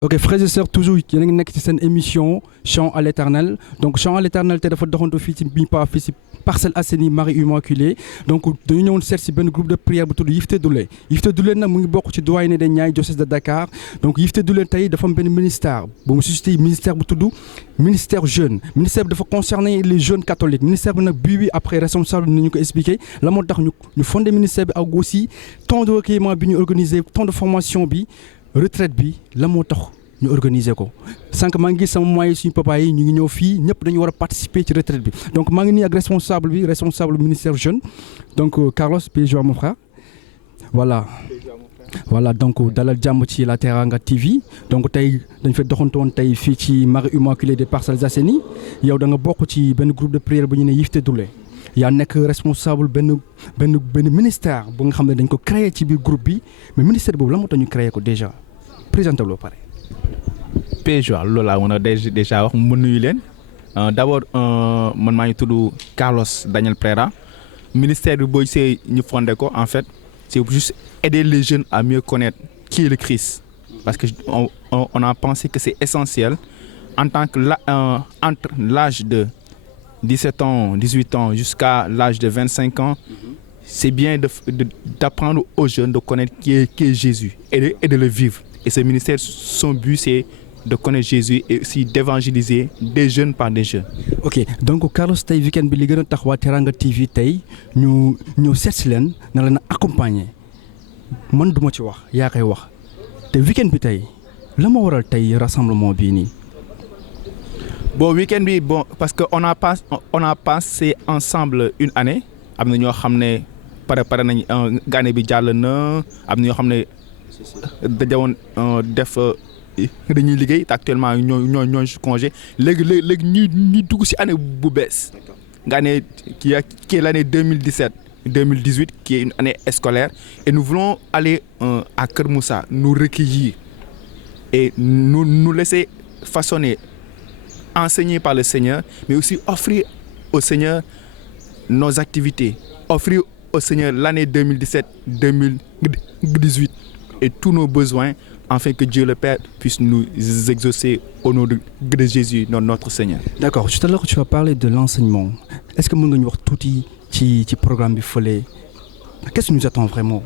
Ok, frères et sœurs, toujours yéen a ngi nekk ci seen émission Chant à l'éternel donc Chant à l'éternel te dafa doxantu fii ci Mbipa fii ci Parcelles Assainies Marie Immaculée donc dañu ñëwoon seet si benn groupe de prière bu tudd Yifté Doulé Yifté Doulé nag mu ngi bokk ci doyen des Niayes diocèse de Dakar donc Yifté Doulé tey dafa am benn ministère bu mu suscité ministère bu tudd ministère jeune ministère bi dafa concerner les jeunes catholiques ministère bi nag bii après responsable ni ñu ko expliqué la moo tax ñu fondé ministère bi ak aussi temps de recueillement bi ñu organisé temps de formation bi retraite bi la moo tax ñu organiser ko sànq maa ngi gis sama moyen suñu papa yi ñu ngi ñëw fii ñëpp dañu war a participer ci retraite bi donc maa ngi nii ak responsable ministère jeune donc Carlos Péjoa mon frère voilà donc dalal jàmm ci La Teranga TV donc tey dañ fa doxantoon tey fii ci Marie Immaculée des Parcelles Assainies yow da nga bokk ci benn groupe de prière bu ñu ne Yifté Doulé yaa nekk responsable benn ministère bu nga xam ne dañ ko créé ci biir groupe bi mais ministère boobu la moo tax ñu créé ko déjà présenté loo pare. Péjoa loolu laa mën a déjà wax mu nuyu leen d'abord man maa ngi tudd Carlos Daniel Pereira ministère bi boo gisee ñu fondé ko en fait c'est juste aider les jeunes à mieux connaître qui est le Christ parce que on a pensé que c'est essentiel en tant que entre l'âge de 17 ans 18 ans jusqu'à l'âge de 25 ans c'est bien d'apprendre aux jeunes de connaître qui est Jésus et de le vivre et ce ministère son but c'est de connaître Jésus et aussi d'évangéliser des jeunes par des jeunes. Ok donc Carlos tey weekend bi li gën a tax waa Teranga TV tey ñu ñëw seet si leen na leen accompagner man duma ci wax yaa koy wax te weekend bi tey la ma waral tey rassemblement bii nii. Bon weekend bi bon parce que on a passé ensemble une année am na ñoo xam ne pare nañ gane bi jàll na am na ñoo xam ne dajawoon def. dañuy liggéey te actuellement ñoo congé léegi ñuy dugg ci année bu bees nga année qui est l'année 2017-2018 qui est une année scolaire et nous voulons aller à Kër Moussa nous recueillir et nous laisser façonner enseigner par le Seigneur mais aussi offrir au Seigneur nos activités offrir au Seigneur l'année 2017-2018 et tous nos besoins afin que Dieu le Père puisse nous exaucer au nom de Jésus, notre Seigneur. D'accord. Tout à l'heure, tu vas parler de l'enseignement. Est-ce que mën nga ñu wax tuuti ci programme bi fële qu'est-ce qui nous attend vraiment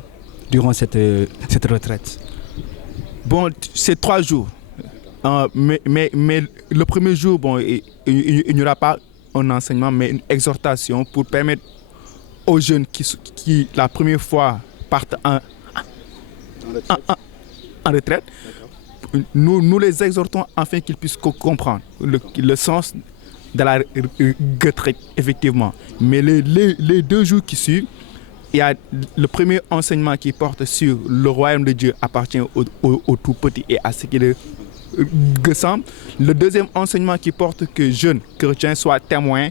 durant cette retraite? Bon, c'est 3 jours. Mais le premier jour, bon, il n'y aura pas un enseignement, mais une exhortation pour permettre aux jeunes qui la première fois partent en retraite, nous les exhortons afin qu'ils puissent comprendre le sens de la retraite, effectivement. Mais les 2 jours qui suivent, il y a le premier enseignement qui porte sur le royaume de Dieu appartient au tout petit et à ce qui le ressemble. Le deuxième enseignement qui porte que jeunes chrétiens soient témoins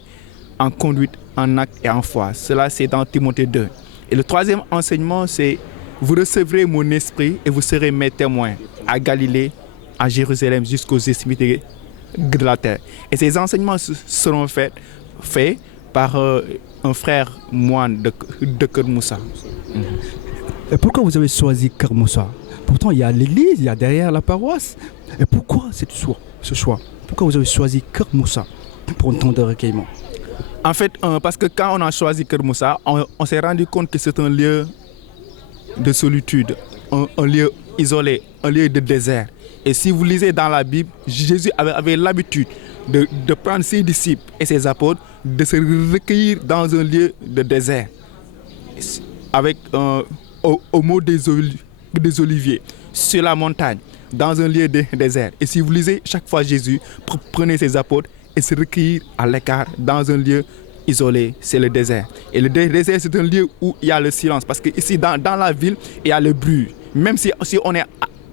en conduite, en acte et en foi. Cela, c'est dans Timothée 2. Et le troisième enseignement, c'est vous recevrez mon esprit et vous serez mes témoins à Galilée, à Jérusalem, jusqu'aux extrémités de la terre. Et ces enseignements seront faits par un frère moine de Kër Moussa. Et pourquoi vous avez choisi Kër Moussa? Pourtant, il y a l'église, il y a derrière la paroisse. Et pourquoi ce choix? Pourquoi vous avez choisi Kër Moussa pour un temps de recueillement? En fait, parce que quand on a choisi Kër Moussa, on s'est rendu compte que c'est un lieu de solitude, un lieu isolé, un lieu de désert. Et si vous lisez dans la Bible, Jésus avait l'habitude de prendre ses disciples et ses apôtres, de se recueillir dans un lieu de désert, avec au mot des oliviers, sur la montagne, dans un lieu de désert. Et si vous lisez, chaque fois Jésus prenait ses apôtres et se recueillir à l'écart dans un lieu isolé, c'est le désert. Et le désert, c'est un lieu où il y a le silence. Parce que ici, dans la ville, il y a le bruit. Même si on est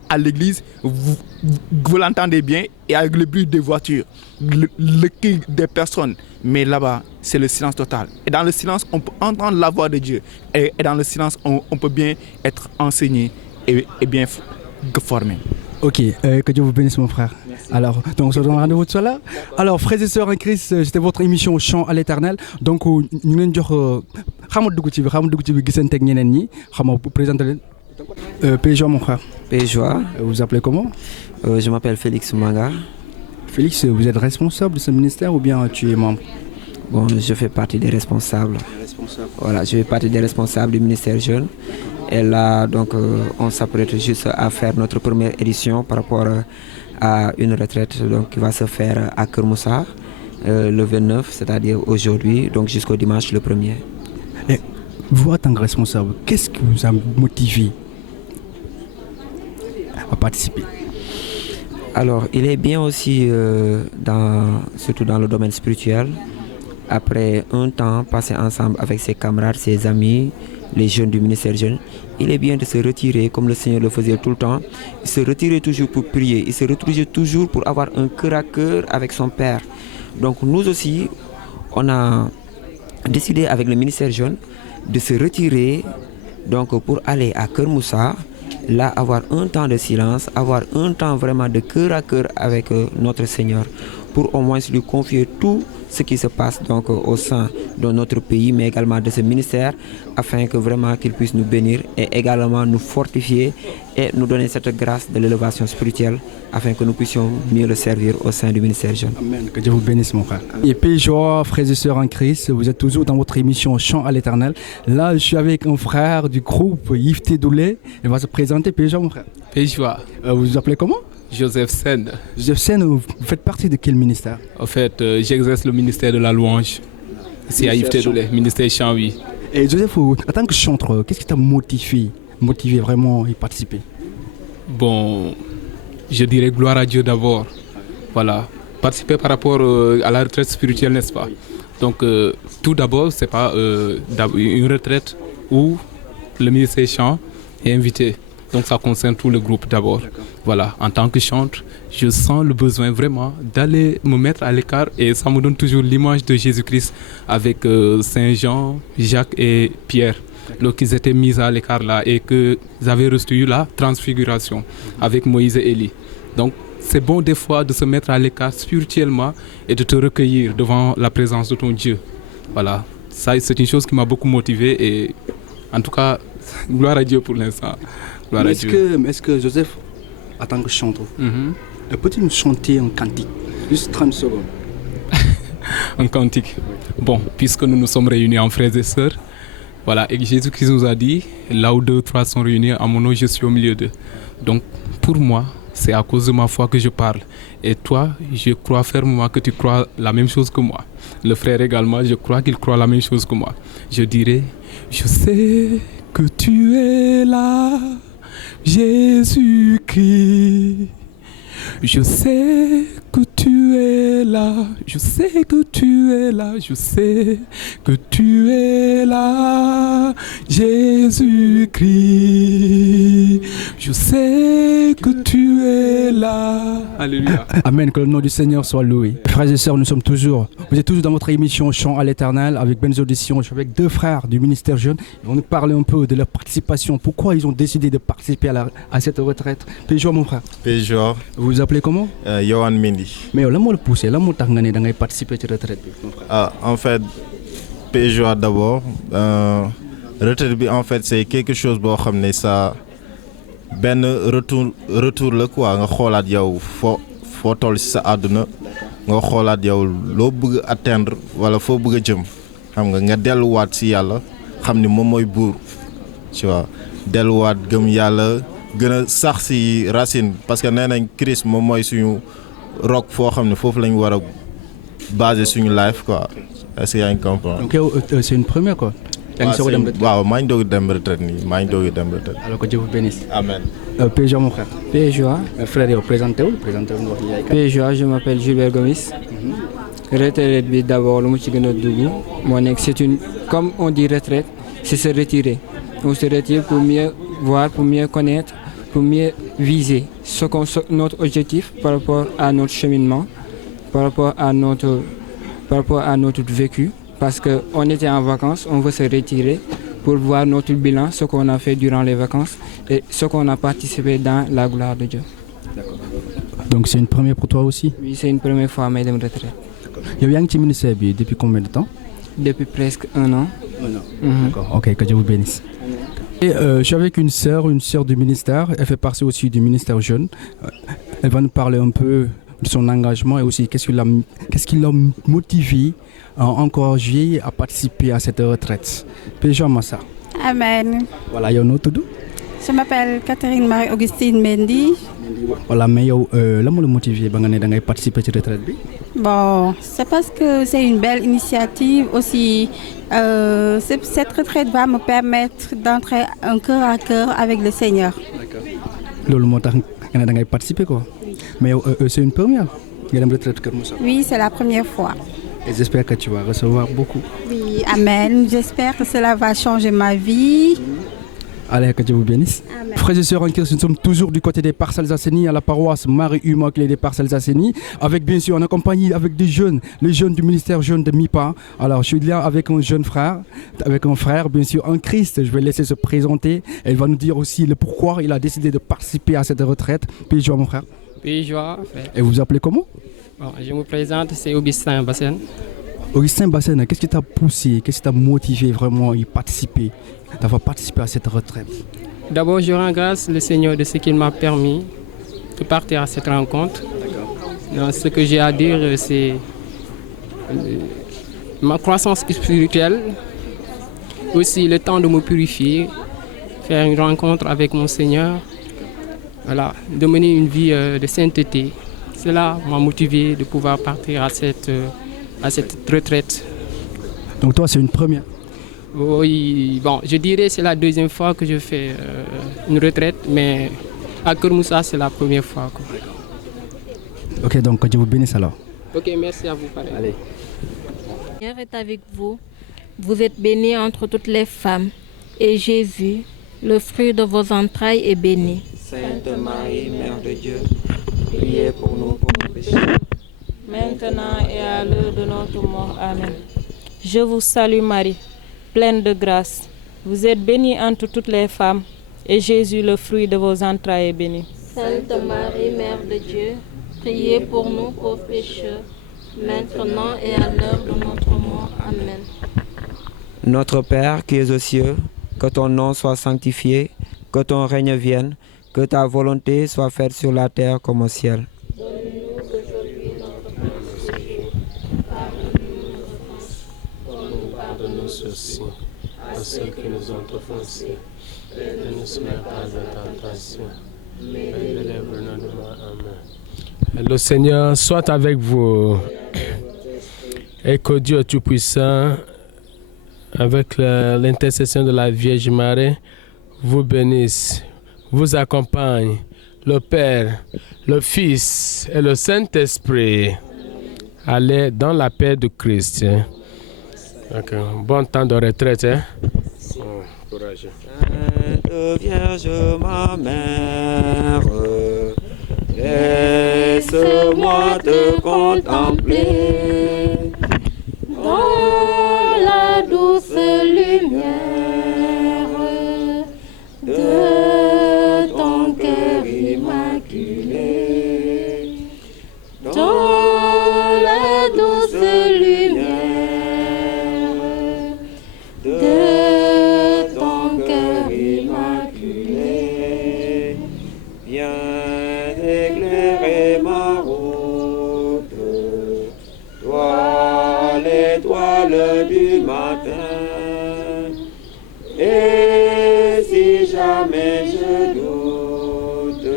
à l'église, vous l'entendez bien, et avec le bruit des voitures, le cri des personnes. Mais là-bas, c'est le silence total. Et dans le silence, on peut entendre la voix de Dieu. Et dans le silence, on peut bien être enseigné et bien formé. Ok, que Dieu vous bénisse mon frère. Merci. Alors, donc on se donne rendez-vous tout à l'heure. Alors, frères et sœurs en Christ, c'était votre émission Chant à l'éternel. Donc, ñu leen jox xam nga dugg ci bi gisante ak ñeneen ñi xam nga présenter leen Paix et joie, mon frère. Paix et joie. Vous vous appelez comment? Je m'appelle Félix Manga. Félix, vous êtes responsable de ce ministère ou bien tu es membre? Bon, je fais partie des responsables. Voilà, je fais partie des responsables du ministère jeune. Et là, donc, on s'apprête juste à faire notre première édition par rapport à une retraite donc, qui va se faire à Kermoussa le 29, c'est-à-dire aujourd'hui, donc jusqu'au dimanche le 1er. Et vous, en tant que responsable, qu'est-ce qui vous a motivé à participer? Alors, il est bien aussi, surtout dans le domaine spirituel, après un temps passé ensemble avec ses camarades, ses amis, les jeunes du ministère jeune, il est bien de se retirer comme le Seigneur le faisait tout le temps. Il se retirait toujours pour prier, il se retirait toujours pour avoir un cœur à cœur avec son Père. Donc nous aussi, on a décidé avec le ministère jeune de se retirer donc, pour aller à Kermoussa, là avoir un temps de silence, avoir un temps vraiment de cœur à cœur avec notre Seigneur, pour au moins lui confier tout ce qui se passe donc au sein de notre pays, mais également de ce ministère, afin que vraiment qu'il puisse nous bénir et également nous fortifier et nous donner cette grâce de l'élévation spirituelle, afin que nous puissions mieux le servir au sein du ministère jeune. Amen, que Dieu vous bénisse mon frère. Et paix et joie, frères et sœurs en Christ, vous êtes toujours dans votre émission Chant à l'Éternel. Là, je suis avec un frère du groupe Yves Tédoulé. Il va se présenter. Paix et joie mon frère. Paix et joie. Vous vous appelez comment? Joseph Sen. Joseph Sen, vous faites partie de quel ministère? En fait, j'exerce le ministère de la louange. C'est à Yves Tédoulé, ministère chant, oui. Et Joseph, en tant que chanteur, qu'est-ce qui t'a motivé vraiment à y participer? Bon, je dirais gloire à Dieu d'abord. Voilà. Participer par rapport à la retraite spirituelle, n'est-ce pas? Donc, tout d'abord, c'est pas une retraite où le ministère chant est invité. Donc ça concerne tout le groupe d'abord. Voilà, en tant que chanteur, je sens le besoin vraiment d'aller me mettre à l'écart et ça me donne toujours l'image de Jésus-Christ avec Saint Jean, Jacques et Pierre. Donc ils étaient mis à l'écart là et qu'ils avaient reçu la transfiguration avec Moïse et Élie. Donc c'est bon des fois de se mettre à l'écart spirituellement et de te recueillir devant la présence de ton Dieu. Voilà, ça c'est une chose qui m'a beaucoup motivé et en tout cas, gloire à Dieu pour l'instant. Est-ce que Joseph, en tant que chanteur, peut-il nous chanter un cantique? Juste 30 secondes. Un cantique. Bon, puisque nous nous sommes réunis en frères et sœurs, voilà, et Jésus-Christ nous a dit, là où 2 ou 3 sont réunis, à mon nom, je suis au milieu d'eux. Donc, pour moi, c'est à cause de ma foi que je parle. Et toi, je crois fermement que tu crois la même chose que moi. Le frère également, je crois qu'il croit la même chose que moi. Je dirais, je sais que tu es là, Jésus-Christ. Je sais que tu es là, je sais que tu es là, je sais que tu es là, Jésus-Christ. Je sais que tu es là. Alléluia. Amen, que le nom du Seigneur soit loué. Frères et sœurs, vous êtes toujours dans votre émission Chant à l'Éternel avec Bennes Auditions. Je suis avec 2 frères du ministère jeune. Ils vont nous parler un peu de leur participation. Pourquoi ils ont décidé de participer à cette retraite. Paix et joie, mon frère. Paix et joie. Vous vous appelez comment? Yohan Mendy. Mais là, moi, le poussé, là, moi, t'as participer à cette retraite, mon frère. En fait, paix et joie d'abord. Retraite, en fait, c'est quelque chose boo xam ne ça benn retour la quoi nga xoolaat yow foo toll ci sa àdduna nga xoolaat yow loo bëgg atteindre wala foo bëgg jëm xam nga delluwaat ci yàlla xam ni moom mooy buur tu vois delluwaat gëm yàlla gën a sax ci racine parce que nee nañ Christ moom mooy suñu roc foo xam ne foofu lañ war a baser suñu life quoi est-ce que yaa ngi comprendre. Donc c'est une première quoi. Waaw maa ngi doog dem retraite nii maa ngi doog dem retraite. Alors que Dieu vous bénisse. Amen. Paix et joie mon frère. Paix et joie. Frère, présentez-vous. Paix et joie, je m'appelle Gilbert Gomis. Retraite bi d'abord lu mu ci gën a dugg moo nekk c'est une comme on dit retraite c'est se retirer. On se retire pour mieux voir, pour mieux connaître, pour mieux viser notre objectif par rapport à notre cheminement, par rapport à notre vécu. Parce qu'on était en vacances, on veut se retirer pour voir notre bilan, ce qu'on a fait durant les vacances et ce qu'on a participé dans la gloire de Dieu. Donc c'est une première pour toi aussi? Oui, c'est une première fois à mes retraite. Yow yaa ngi ci ministère bi depuis combien de temps? Depuis presque 1 an. 1 an. D'accord. Ok, que Dieu vous bénisse. Et je suis avec une sœur du ministère. Elle fait partie aussi du ministère jeune. Elle va nous parler un peu de son engagement et aussi qu'est-ce qui l'a motivé à encourager à participer à cette retraite. Péja Massa. Amen. Voilà, yow noo tudd. Je m'appelle Catherine Marie-Augustine Mendy. Voilà, mais yow lan moo la motivé ba nga ne da ngay participer ci retraite bi. Bon, c'est parce que c'est une belle initiative aussi. Cette retraite va me permettre d'entrer un cœur à cœur avec le Seigneur. Loolu moo tax nga ne da ngay participer quoi. Mais yow c'est une première nga dem retraite Kër Moussa. Oui, c'est la première fois. Et j'espère que tu vas recevoir beaucoup. Oui, amen. J'espère que cela va changer ma vie. Allez, que Dieu vous bénisse. Amen. Frères et sœurs en Christ, nous sommes toujours du côté des Parcelles Assainies, à la paroisse Marie-Immaculée des Parcelles Assainies, avec bien sûr en accompagné avec des jeunes, les jeunes du ministère jeune de MIPA. Alors je suis là avec un jeune frère, avec un frère bien sûr en Christ. Je vais laisser se présenter. Elle va nous dire aussi le pourquoi il a décidé de participer à cette retraite. Puis joie mon frère. Puis joie. Et vous vous appelez comment? Bon, je me présente, c'est Augustin Bassen. Augustin Bassen, qu'est-ce qui t'a poussé, qu'est-ce qui t'a motivé vraiment à y participer, d'avoir participé à cette retraite? D'abord, je rends grâce au Seigneur de ce qu'il m'a permis de partir à cette rencontre. Donc, ce que j'ai à dire, c'est ma croissance spirituelle, aussi le temps de me purifier, faire une rencontre avec mon Seigneur, voilà, de mener une vie de sainteté. Cela m'a motivé de pouvoir partir à cette retraite. Donc toi, c'est une première? Oui, bon, je dirais que c'est la deuxième fois que je fais une retraite, mais à Kër Moussa, c'est la première fois. Quoi. Ok, donc Dieu vous bénisse alors. Ok, merci à vous. Pareil. Allez. Le Seigneur est avec vous. Vous êtes bénie entre toutes les femmes. Et Jésus, le fruit de vos entrailles, est béni. Sainte Marie, Mère de Dieu, priez pour nous pauvres pécheurs, maintenant et à l'heure de notre mort. Amen. Je vous salue Marie, pleine de grâce. Vous êtes bénie entre toutes les femmes, et Jésus, le fruit de vos entrailles, est béni. Sainte Marie, Mère de Dieu, priez pour nous pauvres pécheurs, maintenant et à l'heure de notre mort. Amen. Notre Père qui es aux cieux, que ton nom soit sanctifié, que ton règne vienne, que ta volonté soit faite sur la terre comme au ciel. Donne-nous aujourd'hui notre pain de ce jour. Pardonne-nous nos offenses, comme nous pardonnons aussi à ceux qui nous ont offensés. Et ne nous soumets pas à tentation, mais délivre-nous du mal. Amen. Le Seigneur soit avec vous. Et que Dieu Tout-Puissant, avec l'intercession de la Vierge Marie, vous bénisse, vous accompagne, le Père, le Fils et le Saint-Esprit. Allez dans la paix de Christ. Okay. Bon temps de retraite. Courage. Sainte Vierge, ma mère, laisse-moi te contempler dans la douce lumière de ton cœur immaculé, dans la douce lumière de ton cœur immaculé. Viens éclairer ma route, toi l'étoile du matin. Et si jamais je doute,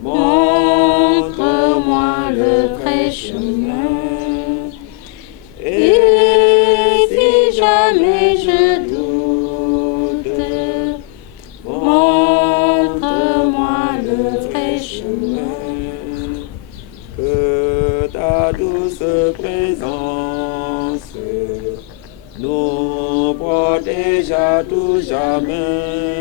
montre-moi le vrai chemin. Et si jamais je doute, montre-moi le vrai chemin. Que ta douce présence nous protège à tout jamais.